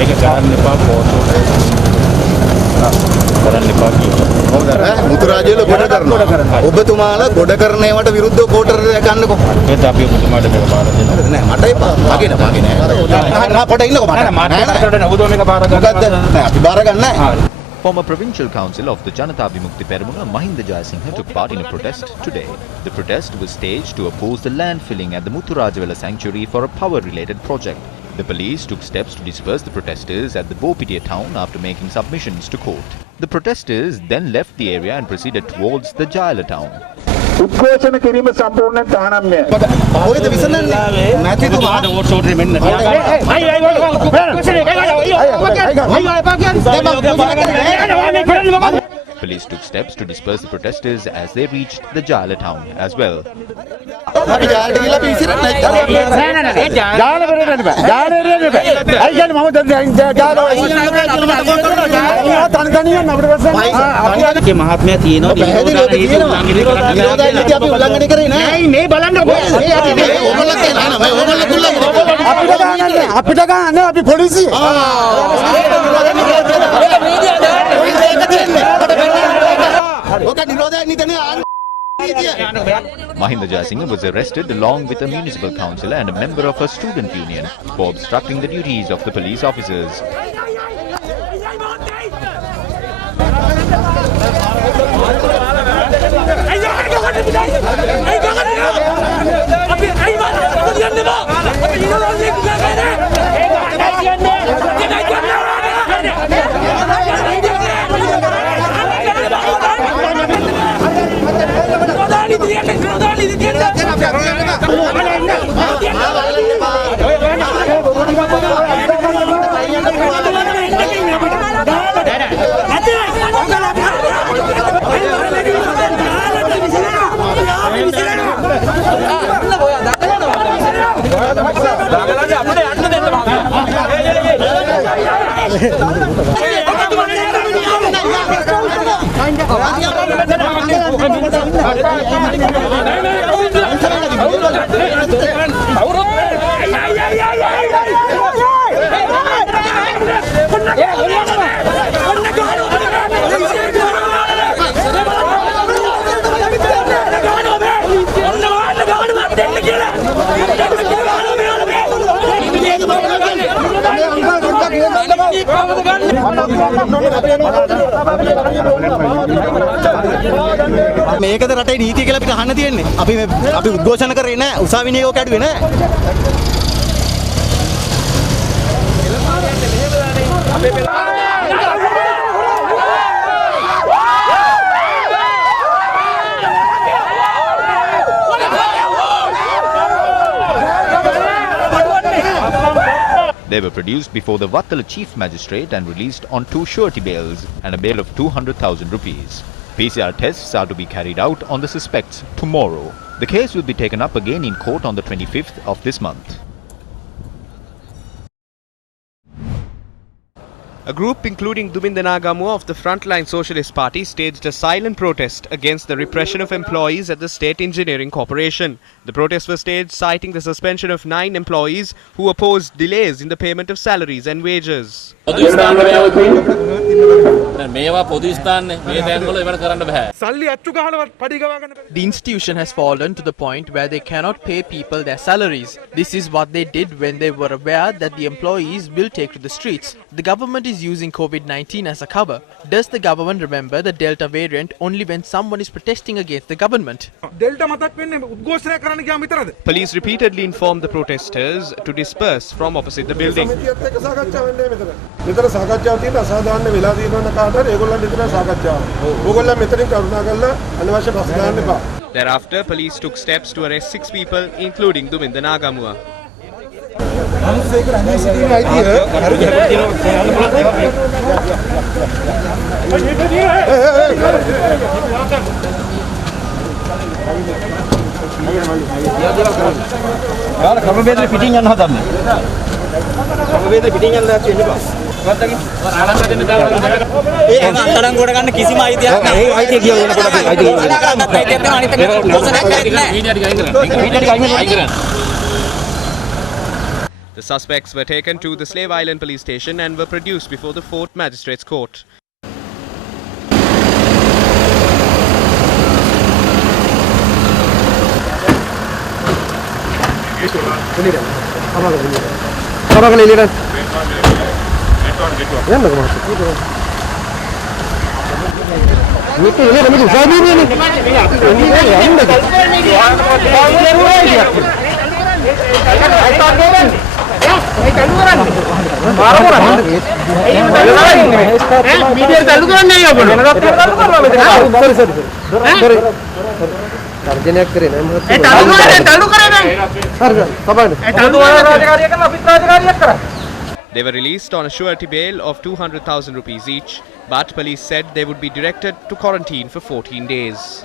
මේක කරන්න එපා ෆෝටෝ කරන්න එපා කියනවා. මුතුරාජයල ගොඩ කරනවා. ඔබතුමාලා ගොඩ කරන ඒවාට විරුද්ධව කෝටර් එක ගන්නකො. ඒත් අපි ඔබතුමාට මේක බාර දෙනවා. නෑ මට එපා. මගේ නෑ. පොඩ ඉන්නකො මට. නෑ ඔබතුමා මේක බාර ගන්න. නෑ අපි බාර ගන්න නෑ. Former Provincial Council of the Janata Vimukti Peramuna Mahinda Jayasinghe took part in a protest today. The protest was staged to oppose the land filling at the Muthurajawala sanctuary for a power-related project. The police took steps to disperse the protesters at the Bopitiya town after making submissions to court. The protesters then left the area and proceeded towards the Jayala town. උද්ඝෝෂණ කිරීම සම්පූර්ණයෙන් තහනම්ය. කොහෙද විසඳන්නේ? මැතිතුමා short මෙන්න Police took steps to disperse the protesters as they reached the Jayala town as well. අපි ජාලට ගිහලා අපි විසිරෙන්නේ නෑ ජාල වෙරෙන්න බෑ. ජාල වෙරෙන්න බෑ. අයි කියන්නේ මම ජාල තනතනියෙන් අපිට ප්‍රශ්න මේ මහත්මයා තියෙනවා අපි උල්ලංඝනය කරේ නෑ. මේ බලන්න අපිට ගන්න අපි පොලිසිය. Mahinda Jayasinghe was arrested along with a municipal councillor and a member of a student union for obstructing the duties of the police officers. මේකද රටේ නීතිය කියලා අපිට අහන්න තියෙන්නේ. අපි උද්ඝෝෂණ කරේ නෑ. උසාවි නියෝග කැඩුවේ නෑ. They were produced before the Vattala Chief Magistrate and released on 2 surety bails and a bail of 200,000 rupees. PCR tests are to be carried out on the suspects tomorrow. The case will be taken up again in court on the 25th of this month. A group including Duminda Nagamuwa of the Frontline Socialist Party staged a silent protest against the repression of employees at the State Engineering Corporation. The protest was staged citing the suspension of 9 employees who opposed delays in the payment of salaries and wages. The institution has fallen to the point where they cannot pay people their salaries. This is what they did when they were aware that the employees will take to the streets. The government is using COVID-19 as a cover. Does the government remember the Delta variant only when someone is protesting against the government? Police repeatedly informed the protesters to disperse from opposite the building. Thereafter, police took steps to arrest 6 people, including Duminda Nagamuwa. The suspects were taken to the Slave Island police station and were produced before the 4th Magistrates Court. They were released on a surety bail of 200,000 rupees each, but police said they would be directed to quarantine for 14 days.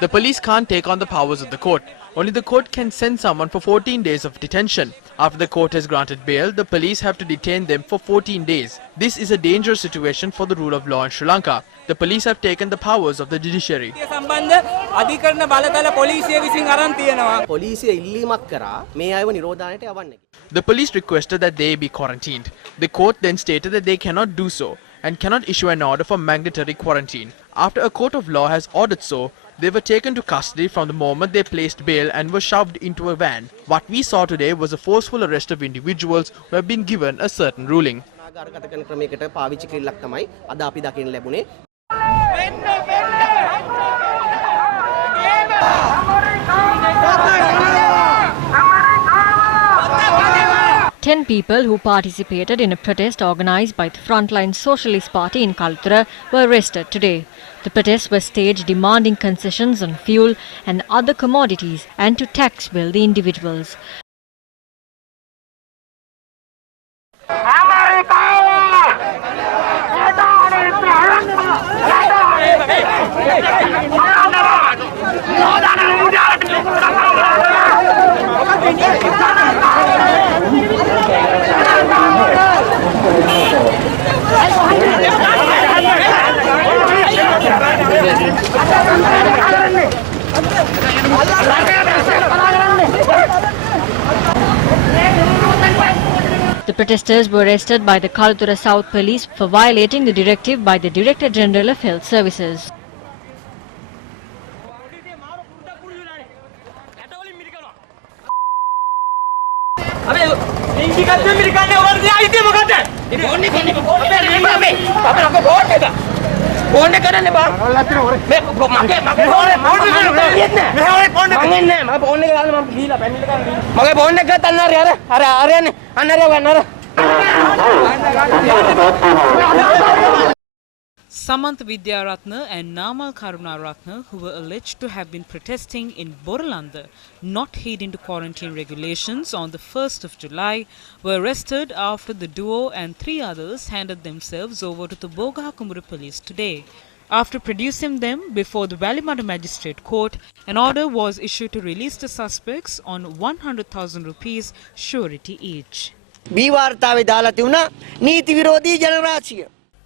The police can't take on the powers of the court. Only the court can send someone for 14 days of detention. After the court has granted bail, the police have to detain them for 14 days. This is a dangerous situation for the rule of law in Sri Lanka. The police have taken the powers of the judiciary. The police requested that they be quarantined. The court then stated that they cannot do so and cannot issue an order for mandatory quarantine. After a court of law has ordered so, they were taken to custody from the moment they placed bail and were shoved into a van. What we saw today was a forceful arrest of individuals who have been given a certain ruling. Ten people who participated in a protest organised by the Frontline Socialist Party in Kaltura were arrested today. The protests were staged demanding concessions on fuel and other commodities and to tax bill the individuals. The protesters were arrested by the Kaltura South Police for violating the directive by the Director General of Health Services. Samanth Vidyaratna and Namal Karunaratna, who were alleged to have been protesting in Boralanda, not heeding to quarantine regulations on the 1st of July, were arrested after the duo and 3 others handed themselves over to the Bogahakumuru police today. After producing them before the Valimata Magistrate Court, an order was issued to release the suspects on 100,000 rupees surety each.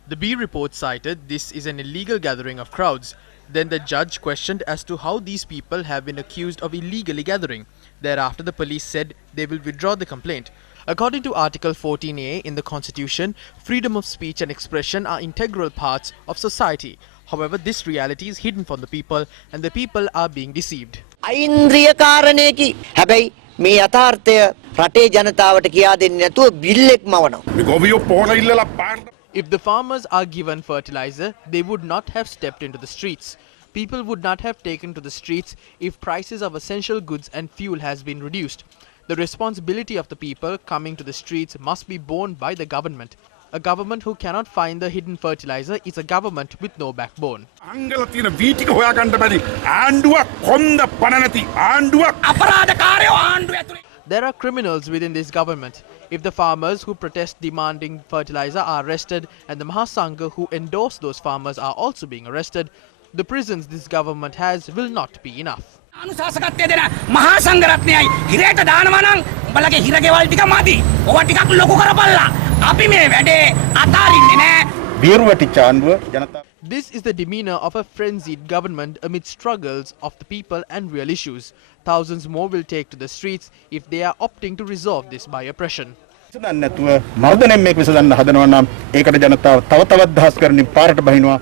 The B report cited this is an illegal gathering of crowds. Then the judge questioned as to how these people have been accused of illegally gathering. Thereafter the police said they will withdraw the complaint. According to Article 14A in the Constitution, freedom of speech and expression are integral parts of society. However, this reality is hidden from the people and the people are being deceived. අයින්ද්‍රිය කාරණයකි. හැබැයි මේ යථාර්ථය රටේ ජනතාවට කියා දෙන්නේ නැතුව බිල්ලෙක් මවනවා. If the farmers are given fertilizer, they would not have stepped into the streets. People would not have taken to the streets if prices of essential goods and fuel has been reduced. The responsibility of the people coming to the streets must be borne by the government. A government who cannot find the hidden fertilizer is a government with no backbone. There are criminals within this government. If the farmers who protest demanding fertilizer are arrested and the Mahasangha who endorse those farmers are also being arrested, the prisons this government has will not be enough. අනුශාසකත්වය දෙන මහා සංඝරත්නයයි හිරේට දානවා නම් උඹලගේ හිරගෙවල් ටික මදි. ඔවා ටිකක් ලොකු කරපල්ලා. අපි මේ වැඩේ අතාරින්නේ නෑ. This is the demeanor of a frenzied government amid struggles of the people and real issues. Thousands more will take to the streets if they are opting to resolve this by oppression. මර්ධනයෙන් මේක විසඳන්න හදනවා නම් ඒකට ජනතාව තව තවත් දහස් කරමින් පාරට බහිනවා.